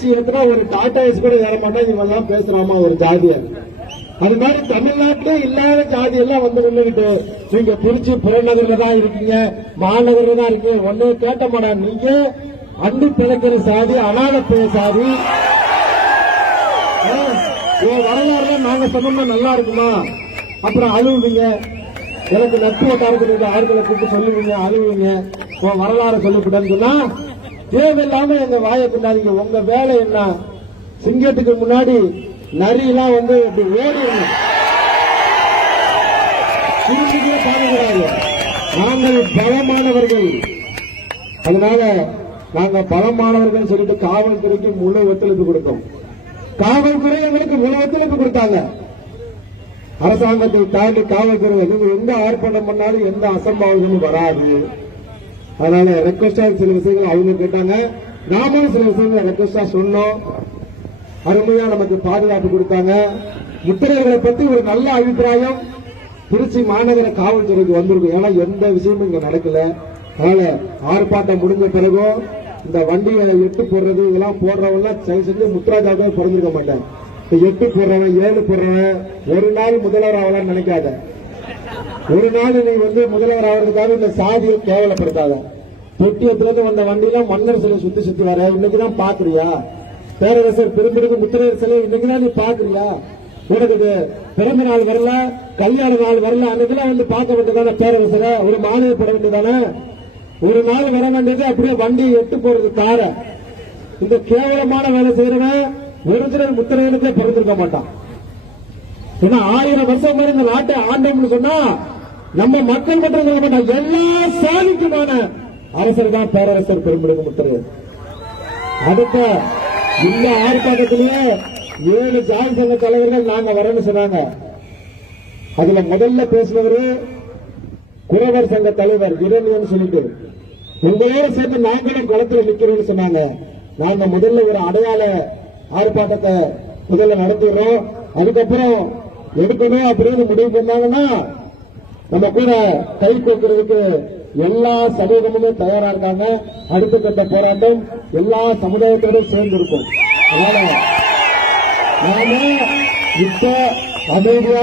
விஷயத்துல ஒரு டாடா ஏஸ் கூட ஏற மாட்டா எல்லாம் பேசுறாமா ஒரு ஜாதியா? அது மாதிரி தமிழ்நாட்டுல இல்லாத ஜாதி எல்லாம் வந்து நின்றுகிட்டு நீங்க திருச்சி புறநகர்ல தான் இருக்கீங்க மாநகர்ல தான் இருக்கீங்க ஒன்னே கேட்ட மாடா நீங்க அண்டு பிழைக்கிற சாதி அனாத சாதி. ஆ, வரலாறுல நாங்க சொன்னோம்னா நல்லா இருக்குமா? அப்புறம் அழுவுவீங்க. எனக்கு நட்பு வட்டாரத்தில் இருக்க ஆட்களை கூப்பிட்டு சொல்லுவீங்க அழுவீங்க உன் வரலாறு சொல்லக்கூடாதுன்னு சொன்னா தேவையில்லாம எங்க வாயை பின்னாதீங்க உங்க வேலை என்ன? சிங்கத்துக்கு முன்னாடி நரியெல்லாம் வந்து இப்படி ஓடிடணும். திரும்பிக்கே பாருங்கிறாங்க நாங்கள் பலமானவர்கள். அதனால நாங்க பலமானவர்கள் சொல்லிட்டு காவல்துறைக்கு முழு ஒத்துழைப்பு கொடுத்தோம். காவல்துறை எங்களுக்கு முழு ஒத்துழைப்பு கொடுத்தாங்க. அரசாங்கத்தை தாண்டி காவல்துறை நீங்க எந்த ஆர்ப்பாட்டம் பண்ணாலும் எந்த அசம்பாவிதமும் வராது. அதனால ரெக்வஸ்டா சில விஷயங்கள் அவங்க கேட்டாங்க. நாமளும் சில விஷயங்களை ரெக்வஸ்டா சொன்னோம். அருமையா நமக்கு பாதுகாப்பு கொடுத்தாங்க. முத்திரைகளை பத்தி ஒரு நல்ல அபிப்பிராயம். திருச்சி மாநகர காவல்துறைக்கு வந்திருக்கும் ஏன்னா எந்த விஷயமும் இங்க நடக்கல. அதனால ஆர்ப்பாட்டம் முடிஞ்ச பிறகும் இந்த வண்டியை எட்டு போடுறது இதெல்லாம் போடுறவங்க சரி செஞ்சு முத்திராஜாவே பிறந்திருக்க மாட்டேன் எட்டு போடுறவன் ஏழு போடுறவன் ஒரு நாள் முதல்வர் ஆகலாம்னு நினைக்காத. ஒரு நாள் நீ வந்து முதல்வர் ஆகிறதுக்காக இந்த சாதியை கேவலப்படுத்தாத. தொட்டியத்திலிருந்து வந்த வண்டியெல்லாம் மன்னர் சிலை சுத்தி சுத்தி வர இன்னைக்குதான் பாக்குறியா? பேரரசர் பெரும்பிடுக்கு முத்திரையர் சிலை இன்னைக்குதான் நீ பாக்குறியா? உனக்கு பிறந்த நாள் வரல கல்யாண நாள் வரல அன்னைக்கெல்லாம் வந்து பார்க்க வேண்டியதான பேரரசரை? ஒரு மாலையை போட வேண்டியதானே? ஒரு நாள் வர வேண்டியது அப்படியே வண்டியை எட்டு போறது தார. இந்த கேவலமான வேலை செய்யறவன் ஒரிஜினல் முத்திரையனுக்கே பிறந்திருக்க மாட்டான். ஏன்னா ஆயிரம் வருஷம் மாதிரி இந்த நாட்டை ஆண்டோம்னு சொன்னா நம்ம மக்கள் மட்டும் சொல்ல எல்லா சாதிக்குமான அரசர் தான் பேரரசர் பெருமிடுங்க முத்திரையர் அடுத்த இந்த ஆர்ப்பாட்டத்திலேயே ஏழு ஜாதி சங்க தலைவர்கள் நாங்க வரேன்னு சொன்னாங்க. அதுல முதல்ல பேசினவரு குறவர் சங்க தலைவர் இரணியன் சொல்லிட்டு உங்களோட சேர்ந்து நாங்களும் குளத்துல நிக்கிறோம்னு சொன்னாங்க. நாங்க முதல்ல ஒரு அடையாள ஆர்ப்பாட்டத்தை முதல்ல நடத்திடுறோம். அதுக்கப்புறம் எடுக்கணும் அப்படின்னு முடிவு பண்ணாங்கன்னா நம்ம கூட கை கோக்குறதுக்கு எல்லா சமூகமுமே தயாரா இருக்காங்க. அடுத்த கட்ட போராட்டம் எல்லா சமுதாயத்தோடும் சேர்ந்து இருக்கும் அதனால நாம இப்ப அமைதியா